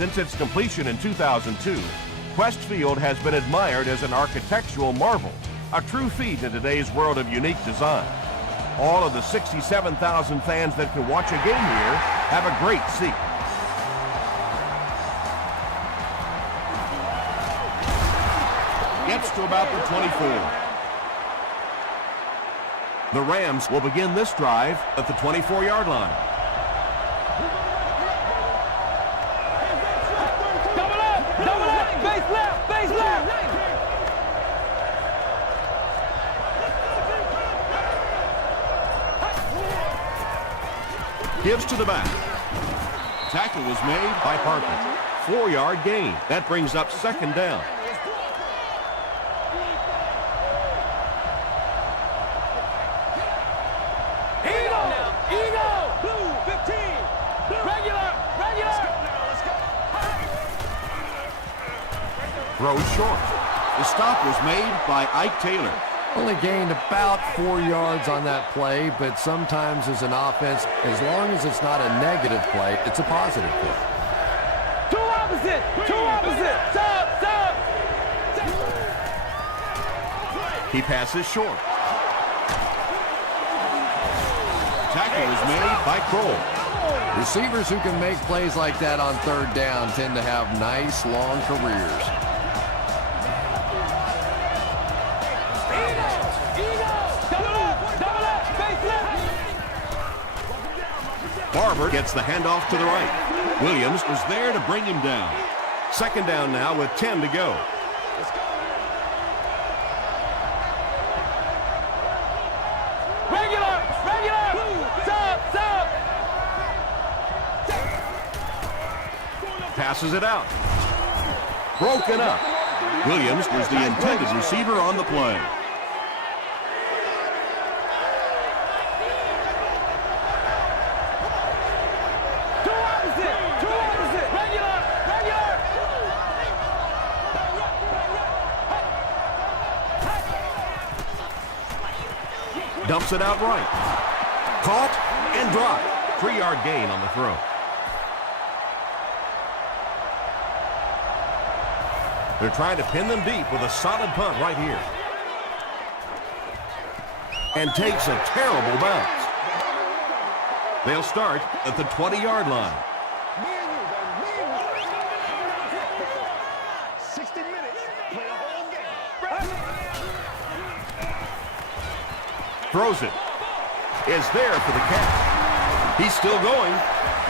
Since its completion in 2002, Quest Field has been admired as an architectural marvel, a true feat in today's world of unique design. All of the 67,000 fans that can watch a game here have a great seat. Gets to about the 24. The Rams will begin this drive at the 24-yard line. Double up, base left, base left. Gives to the back. Tackle was made by Parker. 4-yard gain. That brings up second down. Throws short. The stop was made by Ike Taylor. Only gained about 4 yards on that play, but sometimes as an offense, as long as it's not a negative play, it's a positive play. Two opposite. Stop. He passes short. Tackle is made by Kroll. Receivers who can make plays like that on third down tend to have nice, long careers. Barber gets the handoff to the right. Williams was there to bring him down. Second down now with 10 to go. Regular. Stop. Passes it out. Broken up. Williams was the intended receiver on the play. Dumps it out right. Caught and dropped. 3-yard gain on the throw. They're trying to pin them deep with a solid punt right here. And takes a terrible bounce. They'll start at the 20-yard line. 60 minutes, play a whole game. Throws it. Is there for the catch. He's still going.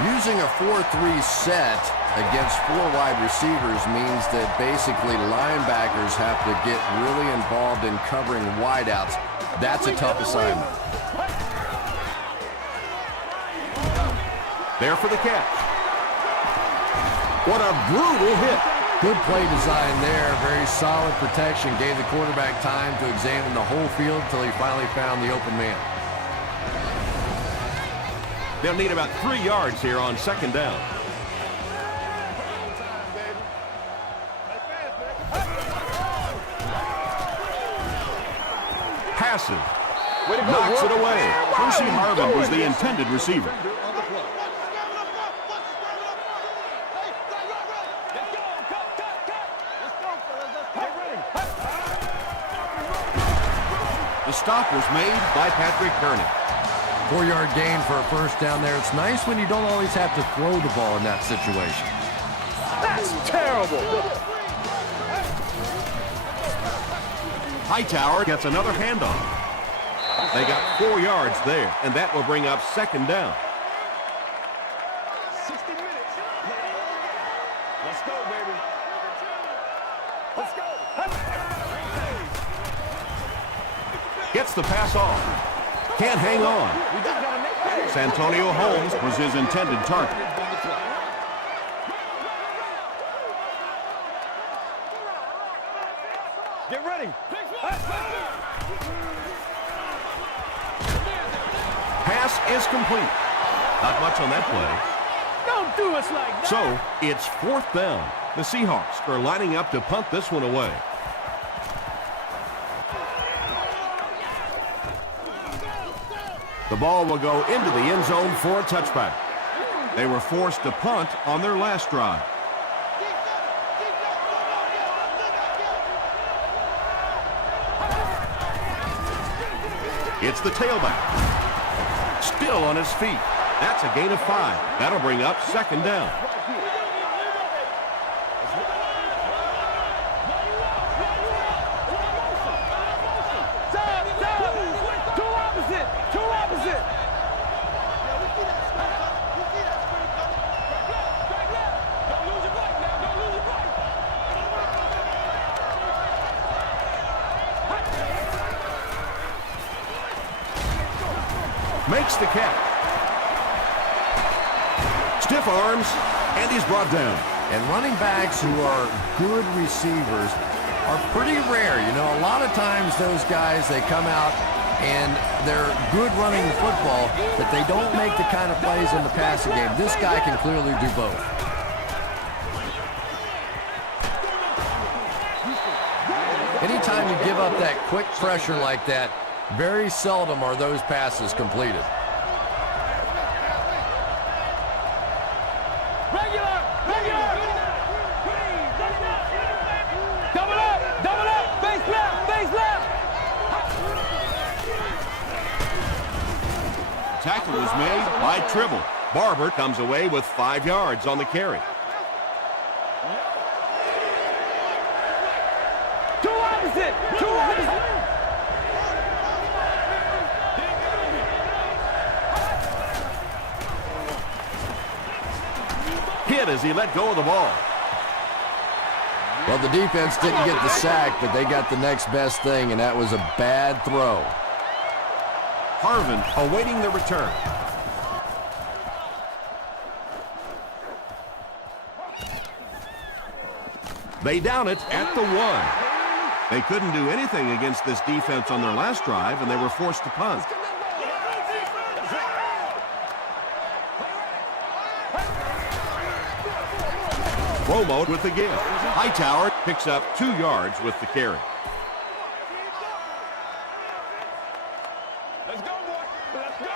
Using a 4-3 set against 4 wide receivers means that basically linebackers have to get really involved in covering wideouts. That's a tough assignment. There for the catch. What a brutal hit. Good play design there. Very solid protection. Gave the quarterback time to examine the whole field until he finally found the open man. They'll need about 3 yards here on second down. Passes. Knocks it away. Percy Harvin was the intended receiver. The stop was made by Patrick Kearney. 4-yard gain for a first down there. It's nice when you don't always have to throw the ball in that situation. That's terrible. Hightower gets another handoff. They got 4 yards there, and that will bring up second down. 60 minutes. Let's go, baby. Let's go. Gets the pass off. Can't hang on. Santonio Holmes was his intended target. Get ready. Pass is complete. Not much on that play. Don't do us like that. So, it's 4th down. The Seahawks are lining up to punt this one away. The ball will go into the end zone for a touchback. They were forced to punt on their last drive. It's the tailback. Still on his feet. That's a gain of 5. That'll bring up 2nd down. Makes the catch. Stiff arms, and he's brought down. And running backs who are good receivers are pretty rare. You know, a lot of times those guys, they come out and they're good running the football, but they don't make the kind of plays in the passing game. This guy can clearly do both. Anytime you give up that quick pressure like that, very seldom are those passes completed. Tackle was made by Tribble. Barber comes away with 5 yards on the carry. Two opposite. Hit as he let go of the ball. Well, the defense didn't get the sack, but they got the next best thing, and that was a bad throw. Harvin awaiting the return. They down it at the 1. They couldn't do anything against this defense on their last drive, and they were forced to punt. Romo with the give. Hightower picks up 2 yards with the carry. Let's go, boy. Let's go.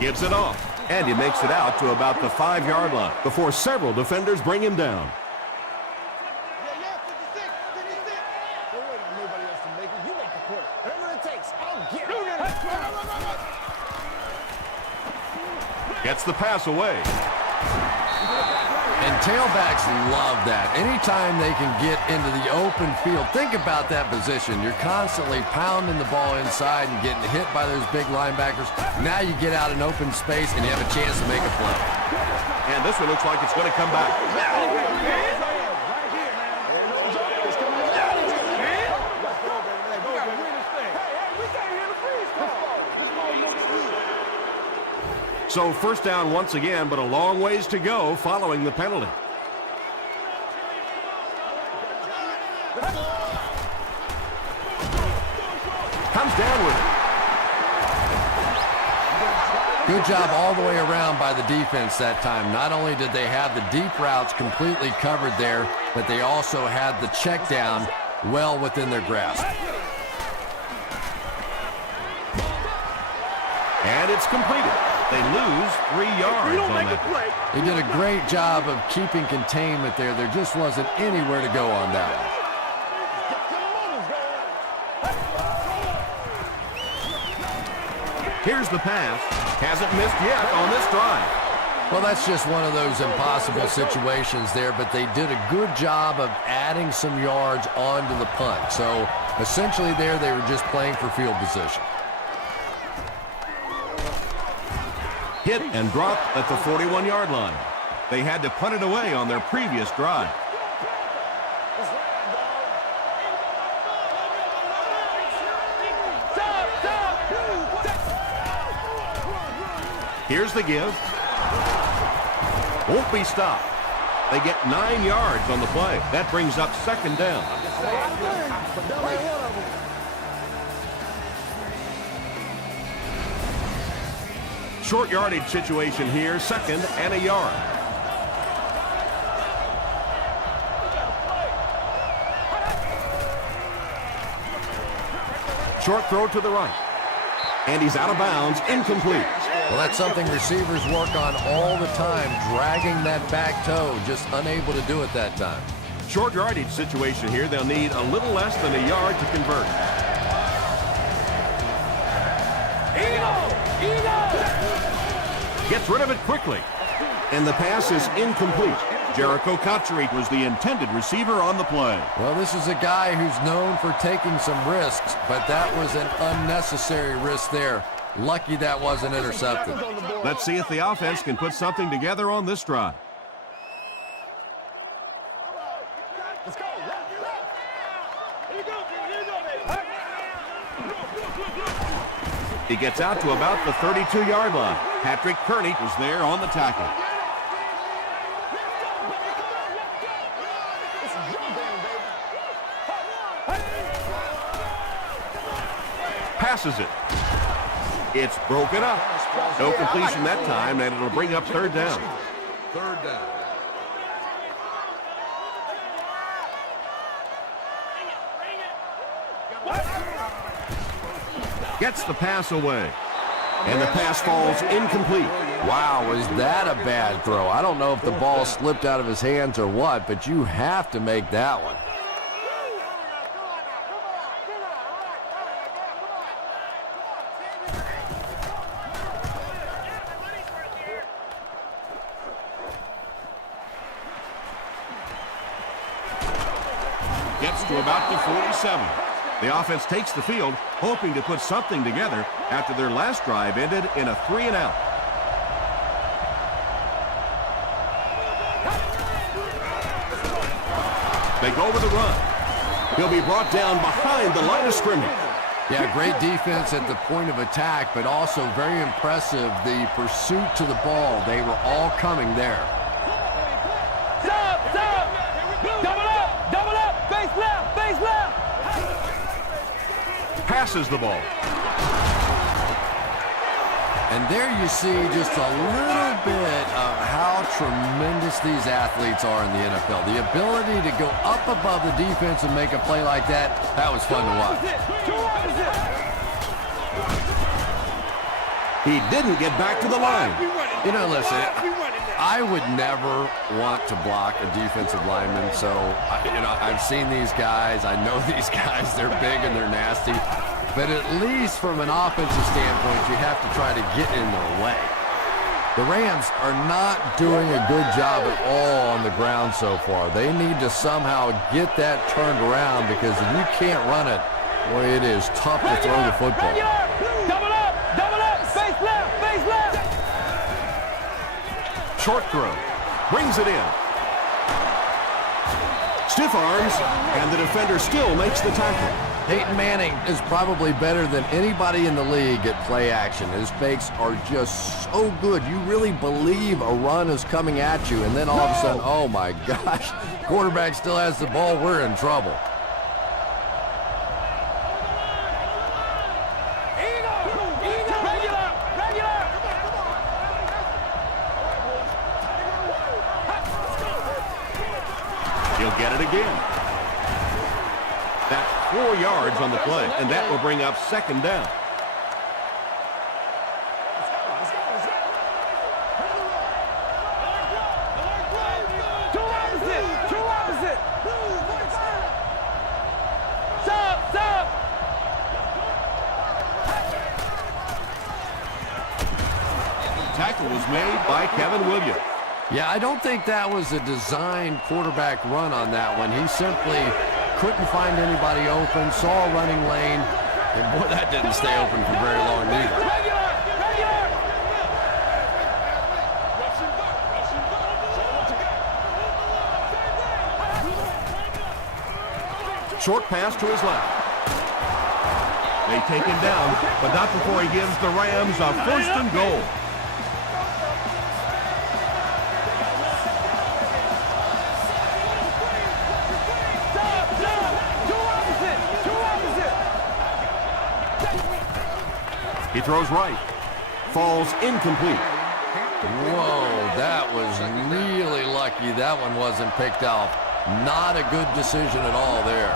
Gives it off. And he makes it out to about the 5-yard line before several defenders bring him down. Gets the pass away. And tailbacks love that. Anytime they can get into the open field, think about that position. You're constantly pounding the ball inside and getting hit by those big linebackers. Now you get out in open space and you have a chance to make a play. And this one looks like it's going to come back. So 1st down once again, but a long ways to go following the penalty. Comes down with it. Good job all the way around by the defense that time. Not only did they have the deep routes completely covered there, but they also had the check down well within their grasp. And it's completed. They lose 3 yards on that. He did a great job of keeping containment there. There just wasn't anywhere to go on that one. Here's the pass. Hasn't missed yet on this drive. Well, that's just one of those impossible situations there, but they did a good job of adding some yards onto the punt. So essentially there they were just playing for field position. Hit and dropped at the 41-yard line. They had to punt it away on their previous drive. Here's the give. Won't be stopped. They get 9 yards on the play. That brings up 2nd down. Short yardage situation here, 2nd and a yard. Short throw to the right. And he's out of bounds, incomplete. Well, that's something receivers work on all the time, dragging that back toe, just unable to do it that time. Short yardage situation here. They'll need a little less than a yard to convert. Gets rid of it quickly. And the pass is incomplete. Jericho Cotchery was the intended receiver on the play. Well, this is a guy who's known for taking some risks, but that was an unnecessary risk there. Lucky that wasn't intercepted. Let's see if the offense can put something together on this drive. He gets out to about the 32-yard line. Patrick Kearney was there on the tackle. Passes it. It's broken up. No completion that time, and it'll bring up third down. Third down. Gets the pass away. And the pass falls incomplete. Wow, was that a bad throw? I don't know if the ball slipped out of his hands or what, but you have to make that one. Gets to about the 47. The offense takes the field, hoping to put something together after their last drive ended in a 3-and-out. They go with the run. He'll be brought down behind the line of scrimmage. Yeah, great defense at the point of attack, but also very impressive the pursuit to the ball. They were all coming there. Stop! Double up! Base left! Passes the ball. And there you see just a little bit of how tremendous these athletes are in the NFL. The ability to go up above the defense and make a play like that, that was fun to watch. He didn't get back to the line. You know, listen, I would never want to block a defensive lineman, so, I've seen these guys. I know these guys. They're big and they're nasty. But at least from an offensive standpoint, you have to try to get in their way. The Rams are not doing a good job at all on the ground so far. They need to somehow get that turned around, because if you can't run it, boy, it is tough to throw the football. Double up! Base left! Short throw. Brings it in. Stiff arms, and the defender still makes the tackle. Peyton Manning is probably better than anybody in the league at play action. His fakes are just so good. You really believe a run is coming at you, and then all of a sudden, oh my gosh, quarterback still has the ball. We're in trouble. He'll get it again. That's 4 yards on the play, and that will bring up second down. Two opposite! Stop! Tackle was made by Kevin Williams. Yeah, I don't think that was a designed quarterback run on that one. He simply couldn't find anybody open, saw a running lane, and boy, that didn't stay open for very long either. Short pass to his left. They take him down, but not before he gives the Rams a 1st and goal. He throws right. Falls incomplete. Whoa, that was really lucky that one wasn't picked off. Not a good decision at all there.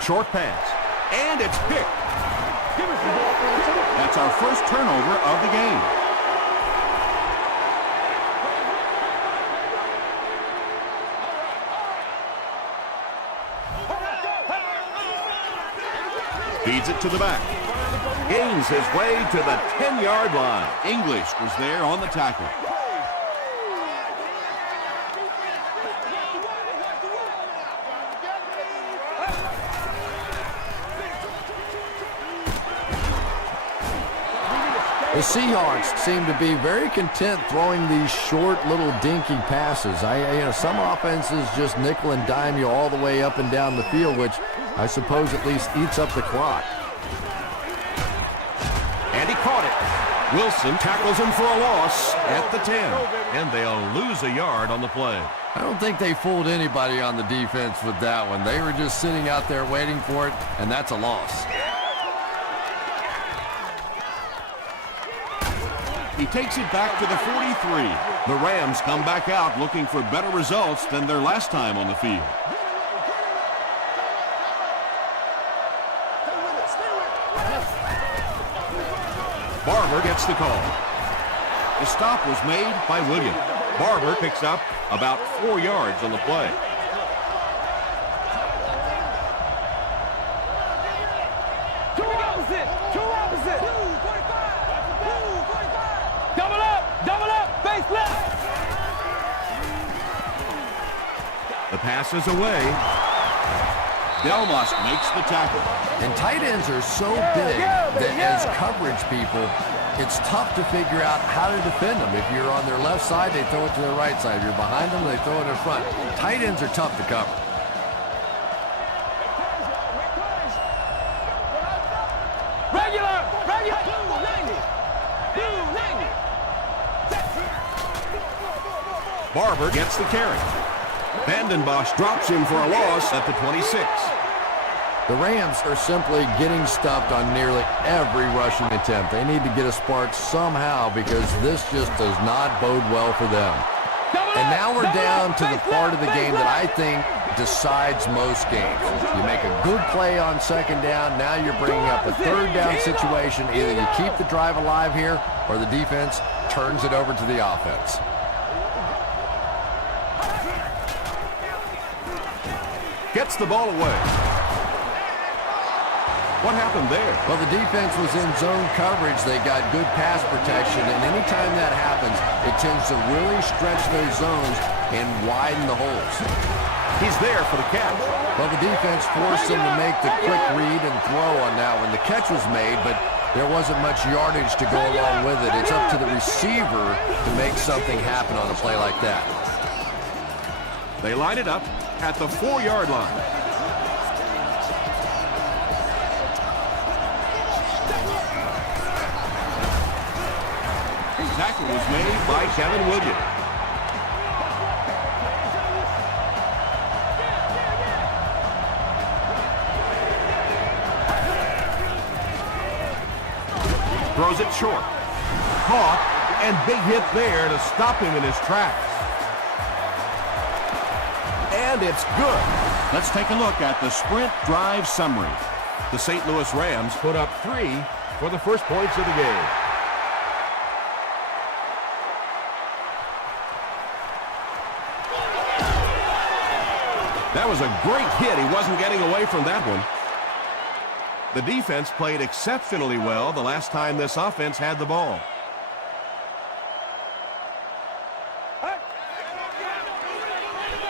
Short pass. And it's picked. That's our first turnover of the game. Feeds it to the back. Gains his way to the 10-yard line. English was there on the tackle. The Seahawks seem to be very content throwing these short little dinky passes. Some offenses just nickel and dime you all the way up and down the field, which I suppose at least eats up the clock. And he caught it. Wilson tackles him for a loss at the 10. And they'll lose a yard on the play. I don't think they fooled anybody on the defense with that one. They were just sitting out there waiting for it, and that's a loss. He takes it back to the 43. The Rams come back out looking for better results than their last time on the field. Barber gets the call. The stop was made by Williams. Barber picks up about 4 yards on the play. Two opposite. Double up, face left. The pass is away. Delmas makes the tackle. And tight ends are so big that as coverage people, it's tough to figure out how to defend them. If you're on their left side, they throw it to their right side. If you're behind them, they throw it in front. Tight ends are tough to cover. Regular. Barber gets the carry. Vandenbosch drops him for a loss at the 26. The Rams are simply getting stuffed on nearly every rushing attempt. They need to get a spark somehow because this just does not bode well for them. And now we're down to the part of the game that I think decides most games. You make a good play on second down, now you're bringing up a third down situation. Either you keep the drive alive here or the defense turns it over to the offense. Gets the ball away. What happened there? Well, the defense was in zone coverage. They got good pass protection, and anytime that happens, it tends to really stretch those zones and widen the holes. He's there for the catch. Well, the defense forced him to make the quick read and throw on that one. The catch was made, but there wasn't much yardage to go along with it. It's up to the receiver to make something happen on a play like that. They line it up at the 4-yard line. Tackle was made by Kevin Williams. Throws it short. Caught, and big hit there to stop him in his tracks. And it's good. Let's take a look at the sprint drive summary. The St. Louis Rams put up 3 for the first points of the game. That was a great hit. He wasn't getting away from that one. The defense played exceptionally well the last time this offense had the ball.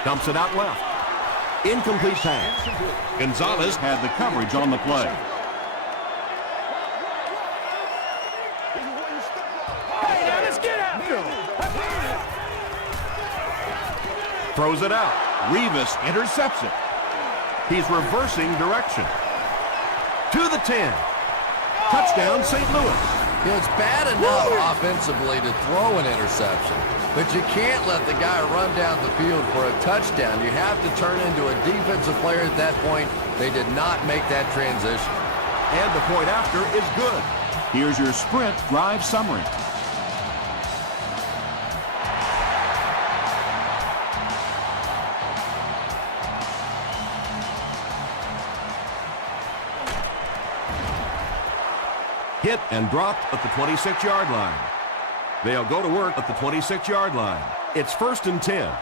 Dumps it out left. Incomplete pass. Gonzalez had the coverage on the play. Throws it out. Revis intercepts it. He's reversing direction. To the 10. Touchdown, St. Louis. It's bad enough offensively to throw an interception, but you can't let the guy run down the field for a touchdown. You have to turn into a defensive player at that point. They did not make that transition. And the point after is good. Here's your sprint drive summary. Hit and dropped at the 26-yard line. They'll go to work at the 26-yard line. It's 1st and 10.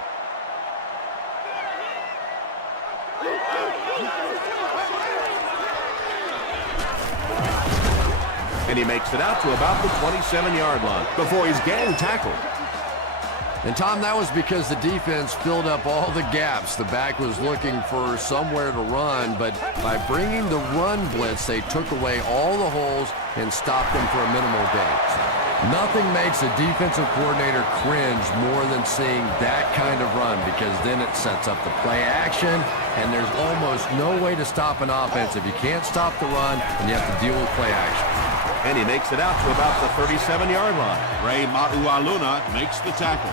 And he makes it out to about the 27-yard line before he's gang tackled. And Tom, that was because the defense filled up all the gaps. The back was looking for somewhere to run, but by bringing the run blitz, they took away all the holes and stopped them for a minimal gain. Nothing makes a defensive coordinator cringe more than seeing that kind of run, because then it sets up the play action, and there's almost no way to stop an offense if you can't stop the run and you have to deal with play action. And he makes it out to about the 37-yard line. Ray Maualuna makes the tackle.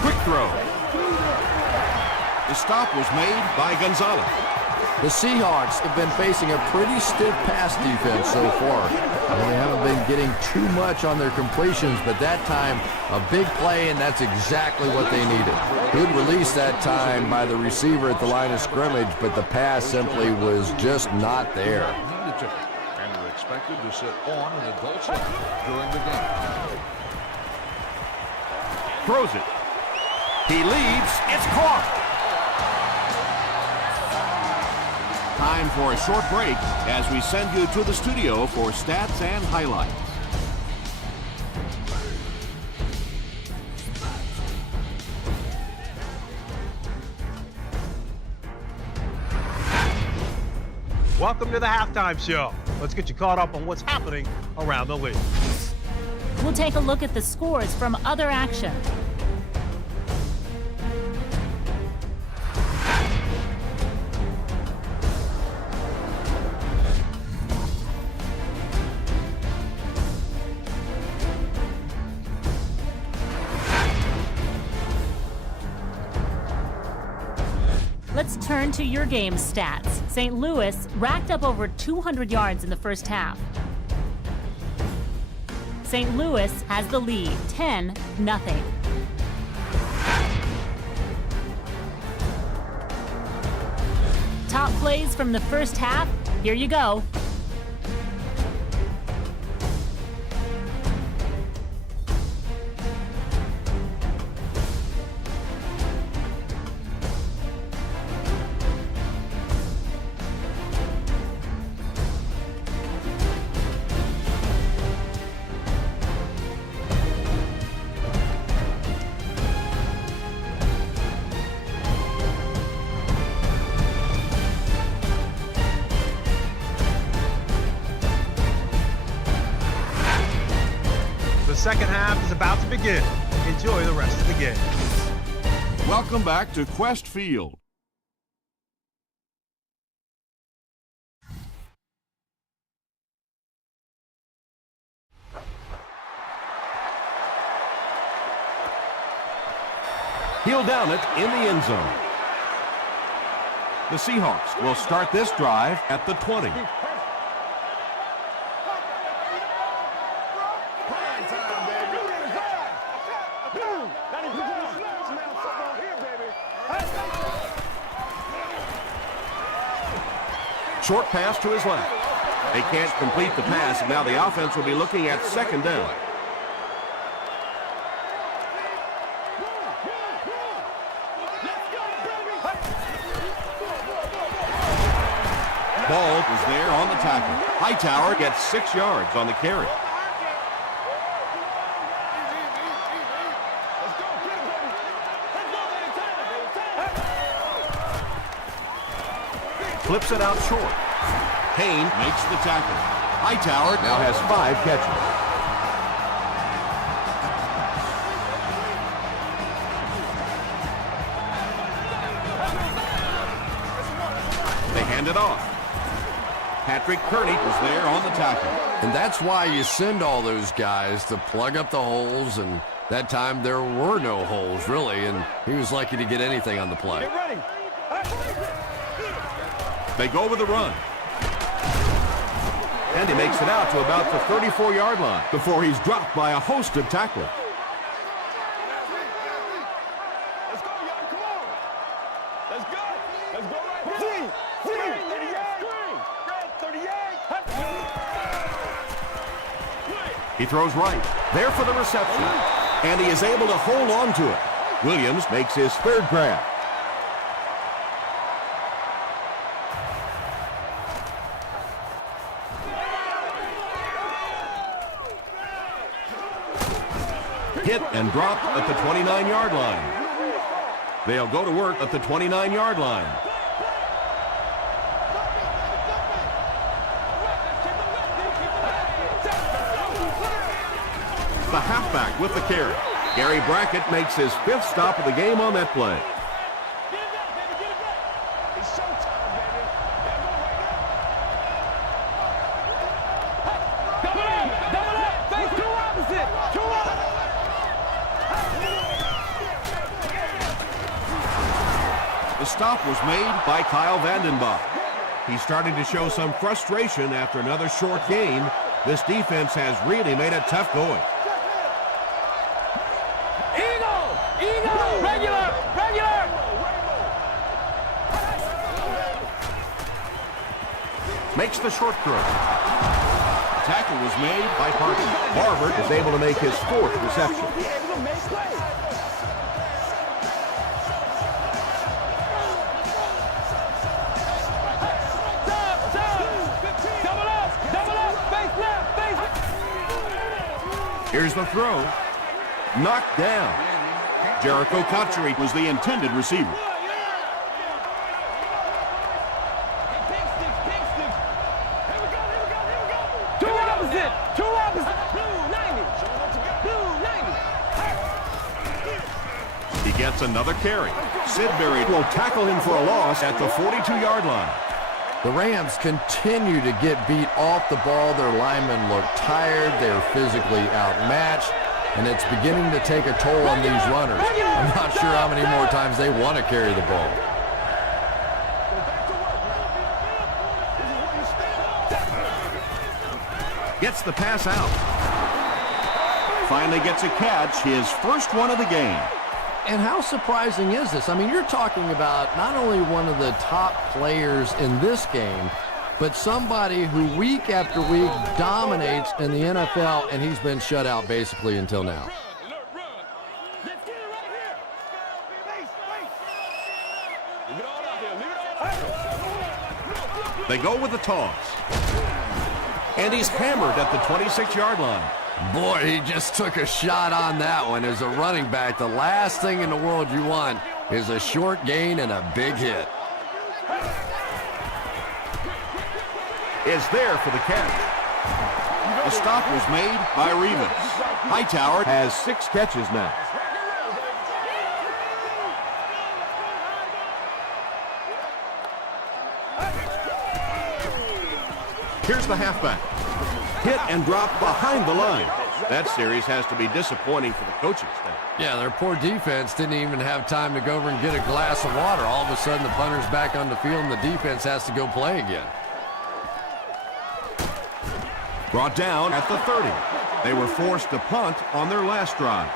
Quick throw. The stop was made by Gonzalez. The Seahawks have been facing a pretty stiff pass defense so far. They haven't been getting too much on their completions, but that time, a big play, and that's exactly what they needed. Good release that time by the receiver at the line of scrimmage, but the pass simply was just not there. And are expected to sit on an adult line during the game. Throws it. He leads. It's caught. Time for a short break as we send you to the studio for stats and highlights. Welcome to the halftime show. Let's get you caught up on what's happening around the league. We'll take a look at the scores from other action. Let's turn to your game stats. St. Louis racked up over 200 yards in the first half. St. Louis has the lead, 10-0. Top plays from the first half, here you go. The second half is about to begin. Enjoy the rest of the game. Welcome back to Quest Field. He'll down it in the end zone. The Seahawks will start this drive at the 20. Short pass to his left. They can't complete the pass, and now the offense will be looking at second down. Ball is there on the tackle. Hightower gets 6 yards on the carry. Flips it out short. Payne makes the tackle. Hightower Now has 5 catches. They hand it off. Patrick Kearney is there on the tackle. And that's why you send all those guys to plug up the holes, and that time there were no holes, really, and he was lucky to get anything on the play. They go with the run. And he makes it out to about the 34-yard line Before he's dropped by a host of tacklers. He throws right. There for the reception. And he is able to hold on to it. Williams makes his third grab. Hit and dropped at the 29-yard line. They'll go to work at the 29-yard line. The halfback with the carry. Gary Brackett makes his 5th stop of the game on that play. The stop was made by Kyle Vandenbach. He's starting to show some frustration after another short gain. This defense has really made it tough going. Regular! Makes the short throw. Tackle was made by Parker. Harvard is able to make his 4th reception. Here's the throw. Knocked down. Jericho Cotchery was the intended receiver. Two opposite. He gets another carry. Sidbury will tackle him for a loss at the 42-yard line. The Rams continue to get beat off the ball. Their linemen look tired. They're physically outmatched, and it's beginning to take a toll on these runners. I'm not sure how many more times they want to carry the ball. Gets the pass out. Finally gets a catch, his first one of the game. And how surprising is this? I mean, you're talking about not only one of the top players in this game, but somebody who week after week dominates in the NFL, and he's been shut out basically until now. They go with the toss. And he's hammered at the 26-yard line. Boy, he just took a shot on that one. As a running back, the last thing in the world you want is a short gain and a big hit. Is there for the catch. The stop was made by Reeves. Hightower has 6 catches now. Here's the halfback. Hit and drop behind the line. That series has to be disappointing for the coaching staff. Yeah, their poor defense didn't even have time to go over and get a glass of water. All of a sudden, the punter's back on the field, and the defense has to go play again. Brought down at the 30. They were forced to punt on their last drive.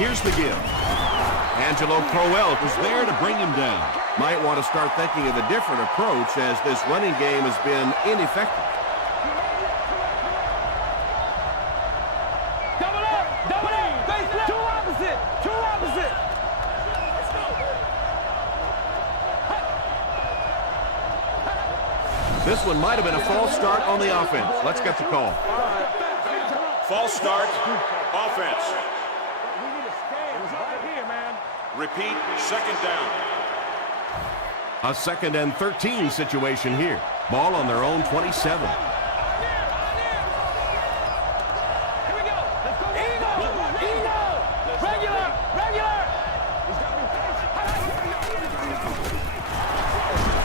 Here's the give. Angelo Crowell was there to bring him down. Might want to start thinking of a different approach as this running game has been ineffective. Double up, face left. Two opposite. This one might have been a false start on the offense. Let's get the call. False start, offense. Repeat, second down. A 2nd and 13 situation here. Ball on their own 27.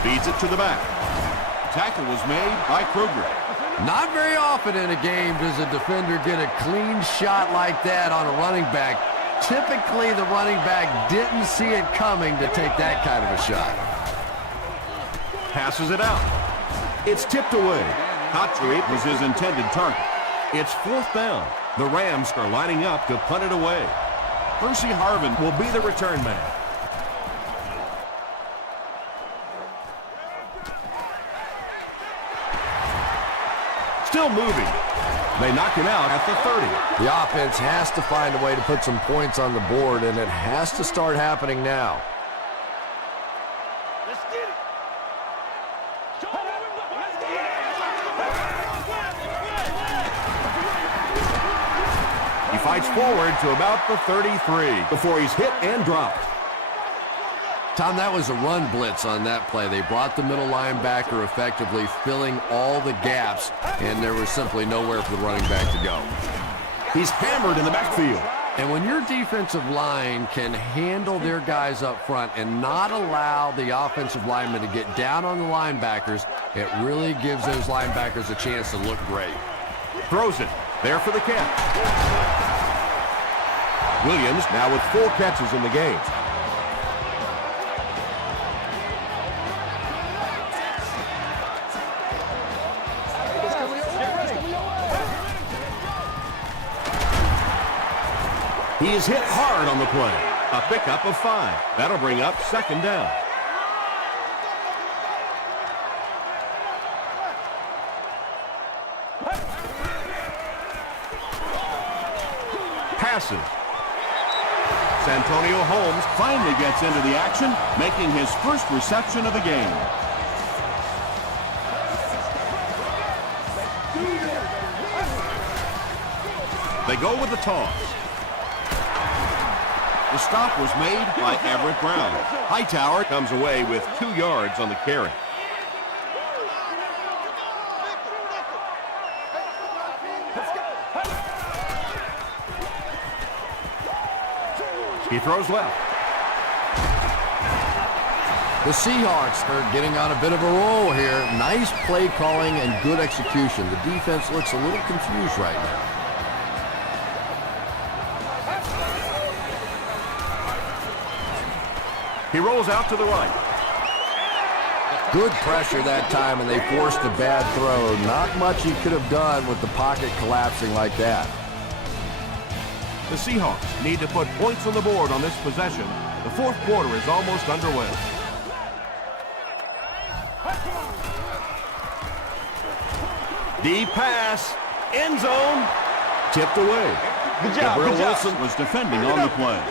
Feeds it to the back. Tackle was made by Kruger. Not very often in a game does a defender get a clean shot like that on a running back. Typically, the running back didn't see it coming to take that kind of a shot. Passes it out. It's tipped away. Cotchery was his intended target. It's 4th down. The Rams are lining up to punt it away. Percy Harvin will be the return man. still moving. They knock him out at the 30. The offense has to find a way to put some points on the board, and it has to start happening now. Let's get it. He fights forward to about the 33 Before he's hit and dropped. Tom, that was a run blitz on that play. They brought the middle linebacker effectively, filling all the gaps, and there was simply nowhere for the running back to go. He's hammered in the backfield. And when your defensive line can handle their guys up front and not allow the offensive linemen to get down on the linebackers, it really gives those linebackers a chance to look great. throws it. There for the catch. Williams now with 4 catches in the game. He is hit hard on the play. A pickup of 5. That'll bring up 2nd down. Passes. Santonio Holmes Finally gets into the action, making his first reception of the game. They go with the toss. The stop was made by Everett Brown. Hightower comes away with 2 yards on the carry. He throws left. The Seahawks are getting on a bit of a roll here. Nice play calling and good execution. The defense looks a little confused right now. He rolls out to the right. Good pressure that time, and they forced a bad throw. Not much he could have done with the pocket collapsing like that. The Seahawks need to put points on the board on this possession. The 4th quarter is almost underway. Deep pass. End zone. Tipped away. Good job. Gabriel Good job. Wilson was defending on the play.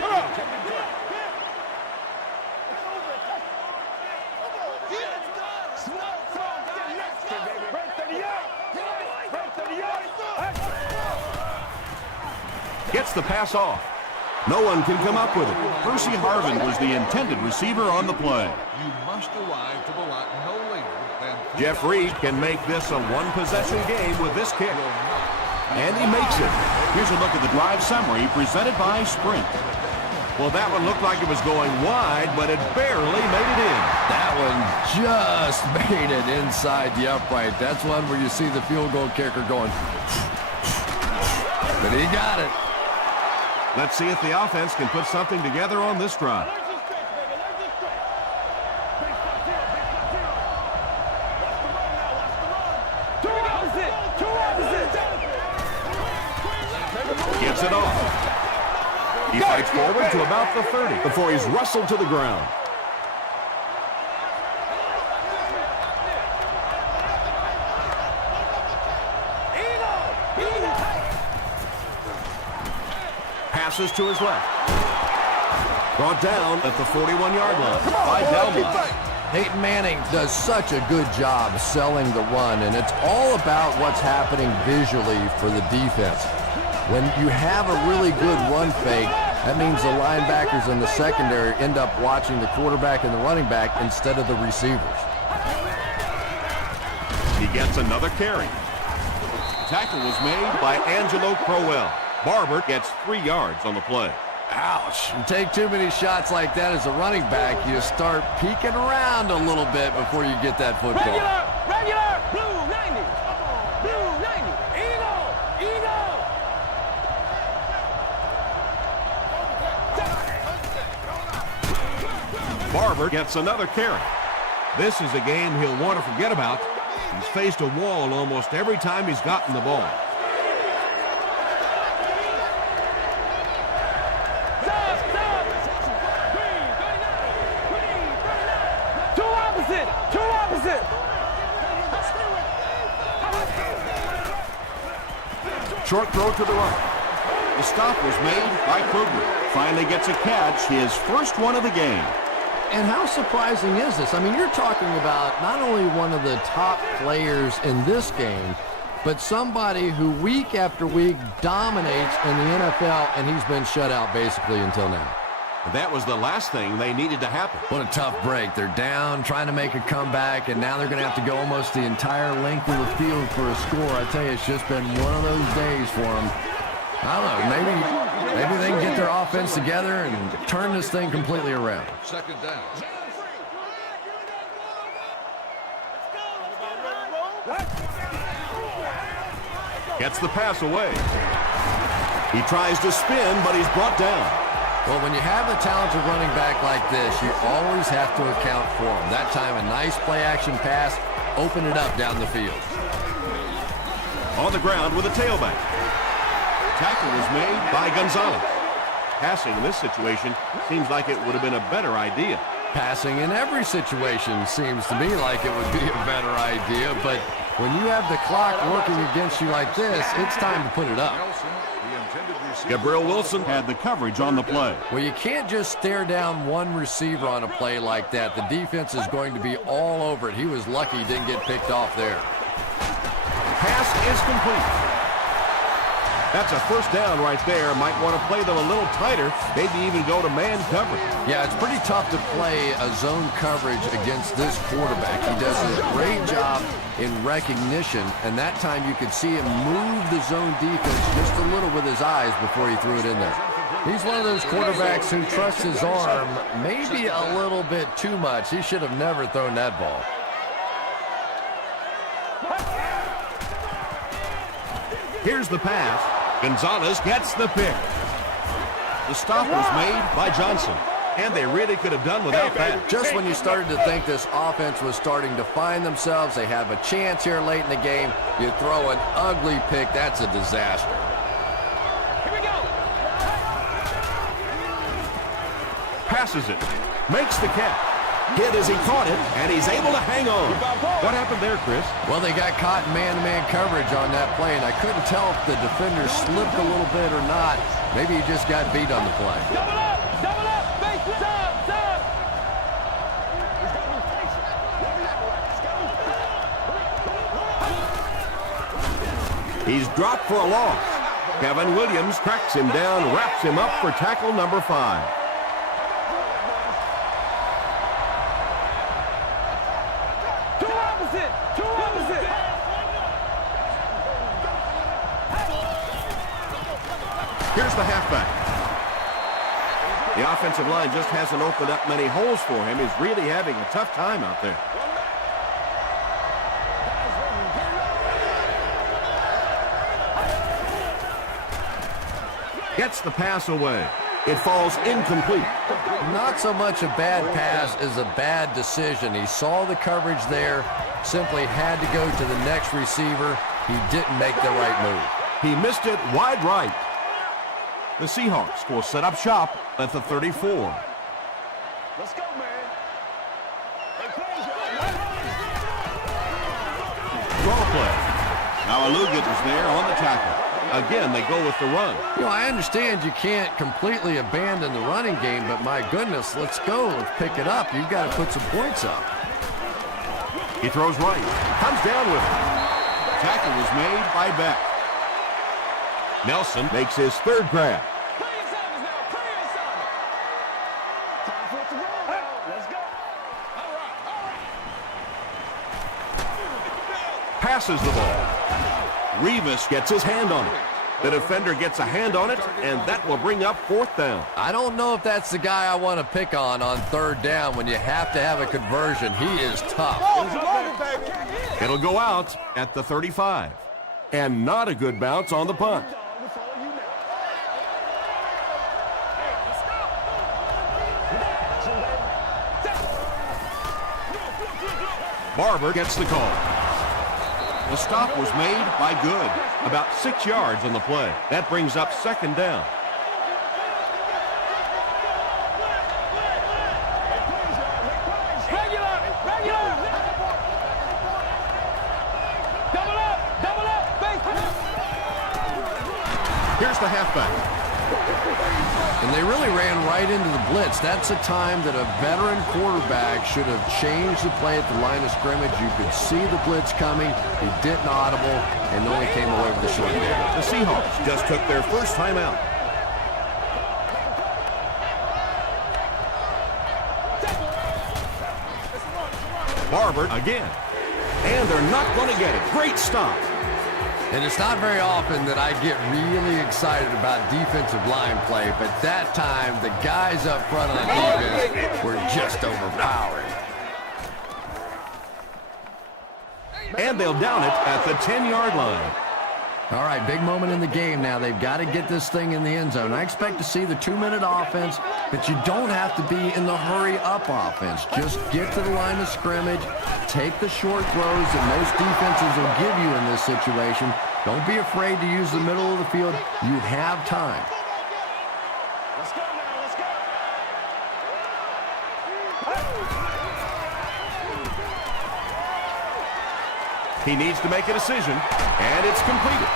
Gets the pass off. No one can come up with it. Percy Harvin was the intended receiver on the play. You must arrive to the line no later than Jeff Reed can make this a 1-possession game with this kick. And he makes it. Here's a look at the drive summary presented by Sprint. Well, that one looked like it was going wide, but it barely made it in. That one just made it inside the upright. That's one where you see the field goal kicker going. But he got it. Let's see if the offense can put something together on this drive. Gets it off. He fights forward to about the 30 Before he's wrestled to the ground. Passes to his left. Brought down at the 41-yard line by Delmont. Peyton Manning does such a good job selling the run, and it's all about what's happening visually for the defense. When you have a really good run fake, that means the linebackers in the secondary end up watching the quarterback and the running back instead of the receivers. He gets another carry. Tackle was made By Angelo Crowell. Barber gets 3 yards on the play. Ouch. You take too many shots like that as a running back, you start peeking around a little bit before you get that football. Regular, blue 90, blue 90, Eagle. Barber gets another carry. This is a game he'll want to forget about. He's faced a wall almost every time he's gotten the ball. Two opposite. Short throw to the right. The stop was made by Kruger. Finally gets a catch, his first one of the game. And how surprising is this? I mean, you're talking about not only one of the top players in this game, but somebody who week after week dominates in the NFL, and he's been shut out basically until now. And that was the last thing they needed to happen. What a tough break. They're down, trying to make a comeback, and now they're going to have to go almost the entire length of the field for a score. I tell you, it's just been one of those days for them. I don't know, maybe they can get their offense together and turn this thing completely around. Second down. Gets the pass away. He tries to spin, but he's brought down. Well, when you have a talented running back like this, you always have to account for him. That time, a nice play-action pass, open it up down the field. On the ground with a tailback. Tackle was made by Gonzalez. Passing in this situation seems like it would have been a better idea. Passing in every situation seems to me like it would be a better idea, but when you have the clock working against you like this, it's time to put it up. Gabriel Wilson had the coverage on the play. Well, you can't just stare down one receiver on a play like that. The defense is going to be all over it. He was lucky he didn't get picked off there. Pass is complete. That's a first down right there. Might want to play them a little tighter, maybe even go to man coverage. Yeah, it's pretty tough to play a zone coverage against this quarterback. He does a great job in recognition, and that time you could see him move the zone defense just a little with his eyes before he threw it in there. He's one of those quarterbacks who trusts his arm maybe a little bit too much. He should have never thrown that ball. Here's the pass. Gonzalez gets the pick. The stop was made by Johnson, and they really could have done without that. Just when you started to think this offense was starting to find themselves, they have a chance here late in the game, you throw an ugly pick, that's a disaster. Here we go. Passes it, makes the catch. Hit as he caught it, and he's able to hang on. What happened there, Chris? Well, they got caught in man-to-man coverage on that play, and I couldn't tell if the defender slipped a little bit or not. Maybe he just got beat on the play. Double up, face up. He's dropped for a loss. Kevin Williams cracks him down, wraps him up for tackle number 5. Here's the halfback. The offensive line just hasn't opened up many holes for him. He's really having a tough time out there. Gets the pass away. It falls incomplete. Not so much a bad pass as a bad decision. He saw the coverage there, simply had to go to the next receiver. He didn't make the right move. He missed it wide right. The Seahawks will set up shop at the 34. Let's go, man. Draw play. Now Alugat is there on the tackle. Again, they go with the run. You know, I understand you can't completely abandon the running game, but my goodness, let's go. Let's pick it up. You've got to put some points up. He throws right. Comes down with it. Tackle was made by Beck. Nelson makes his third grab. Passes the ball. Revis gets his hand on it. The defender gets a hand on it, and that will bring up 4th down. I don't know if that's the guy I want to pick on 3rd down when you have to have a conversion. He is tough. It'll go out at the 35. And not a good bounce on the punt. Barber gets the call. The stop was made by Good. About 6 yards on the play. That brings up 2nd down. Here's the halfback. And they really ran right into the blitz. That's a time that a veteran quarterback should have changed the play at the line of scrimmage. You could see the blitz coming. He didn't audible and only came away with a short game. The Seahawks just took their first time out. Barber again. And they're not going to get it. Great stop. And it's not very often that I get really excited about defensive line play, but that time the guys up front on defense were just overpowering. And they'll down it at the 10-yard line. All right, big moment in the game now. They've got to get this thing in the end zone. I expect to see the 2-minute offense, but you don't have to be in the hurry-up offense. Just get to the line of scrimmage, take the short throws that most defenses will give you in this situation. Don't be afraid to use the middle of the field. You have time. Let's go now, let's go. He needs to make a decision, and it's completed.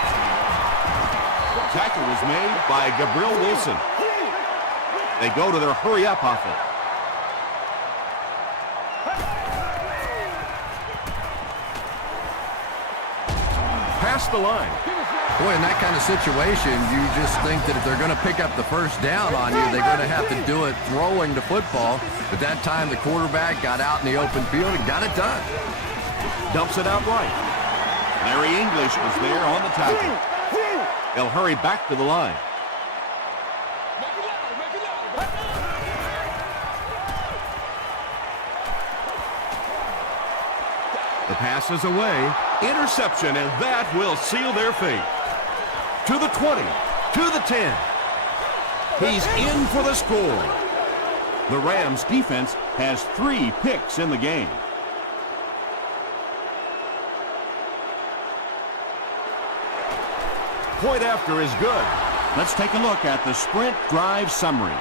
Tackle was made by Gabriel Wilson. They go to their hurry-up offense. Past the line. Boy, in that kind of situation, you just think that if they're going to pick up the first down on you, they're going to have to do it throwing the football. But that time, the quarterback got out in the open field and got it done. Dumps it out right. Larry English was there on the tackle. They'll hurry back to the line. The pass is away. Interception, and that will seal their fate. To the 20, to the 10. He's in for the score. The Rams defense has 3 picks in the game. Point after is good. Let's take a look at the sprint drive summary.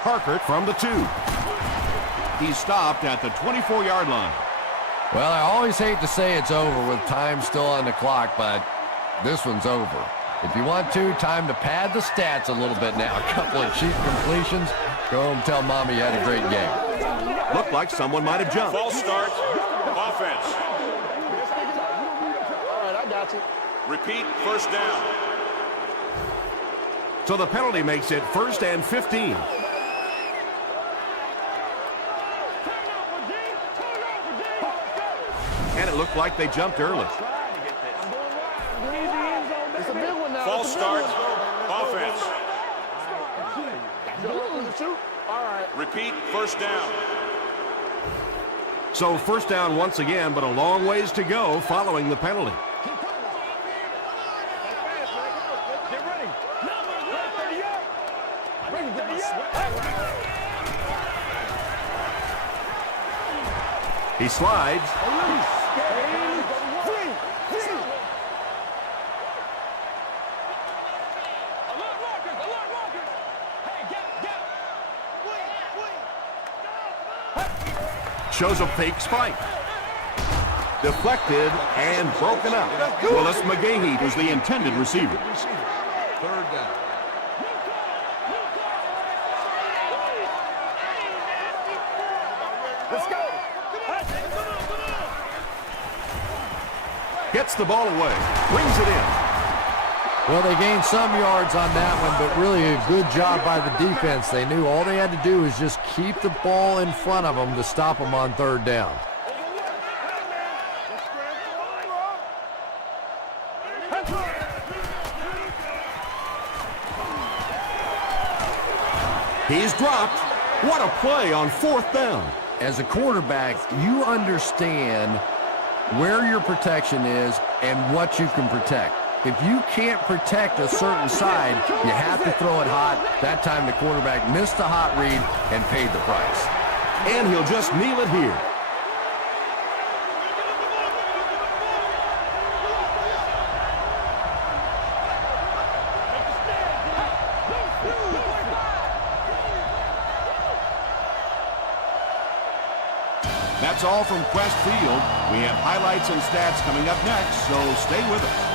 Harkert from the 2. He's stopped at the 24-yard line. Well, I always hate to say it's over with time still on the clock, but this one's over. If you want to, time to pad the stats a little bit now. A couple of cheap completions. Go home and tell Mommy you had a great game. Looked like someone might have jumped. False start. Offense. All right, I got you. Repeat, first down. So the penalty makes it 1st and 15. And it looked like they jumped early. It's a big one now. False start. Offense. All right. Repeat, first down. So first down once again, but a long ways to go following the penalty. Get ready. He slides. Shows a fake spike. Deflected and broken up. Willis McGahee was the intended receiver. 3rd down. Let's go. Gets the ball away. Brings it in. Well, they gained some yards on that one, but really a good job by the defense. They knew all they had to do was just keep the ball in front of them to stop them on 3rd down. He's dropped. What a play on 4th down. As a quarterback, you understand where your protection is and what you can protect. If you can't protect a certain side, you have to throw it hot. That time the quarterback missed the hot read and paid the price. And he'll just kneel it here. That's all from Quest Field. We have highlights and stats coming up next, so stay with us.